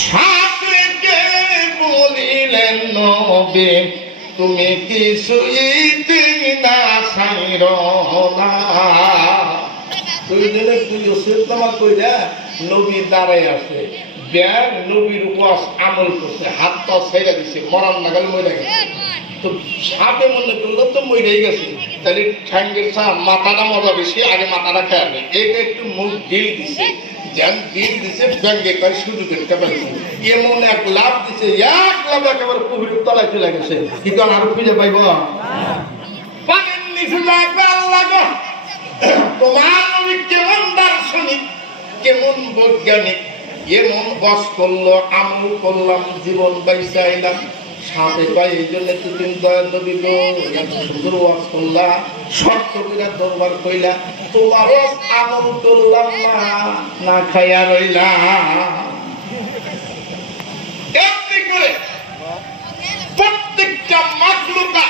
সাপকে বলিলেন নবে, তুমি কিছুই না। সাইর তুই দিনে তুই সিদ্ধমা কইরা নবী দাঁড়াই আছে। ব্যাগ নবীর ওয়াস আমল করছে হাত পা ছেড়ে দিছে মরান নাগাল মরে গেছে। তো সাপে মনে করল তো মরেই গেছে। তাহলে ঠ্যাঙ্গের সাপ মাথাটা মজা বেশি আগে মাথাটা খেয়াল। এটা একটু মুখ ঢিল দিছে। যেন ঢিল দিছে ব্যাঙ্গে করে শুরু করতে পারছে। এমন এক লাভ দিছে এক লাভ একেবারে পুকুরের তলায় চলে গেছে। কিন্তু আর খুঁজে পাইব? পানির নিচে লাগবে আল্লাহ। তোমার কেমন দার্শনিক কেমন বৈজ্ঞানিক এমন করল, আমল করলাম, জীবন বাইসাইলাম সাথে এই জন্য তুমি নবী গো সুন্দর ওয়াজ করলা দরবার কইলা তোমারও আমল করলাম না না খাইয়া রইলাম। প্রত্যেকটা মাকলুকা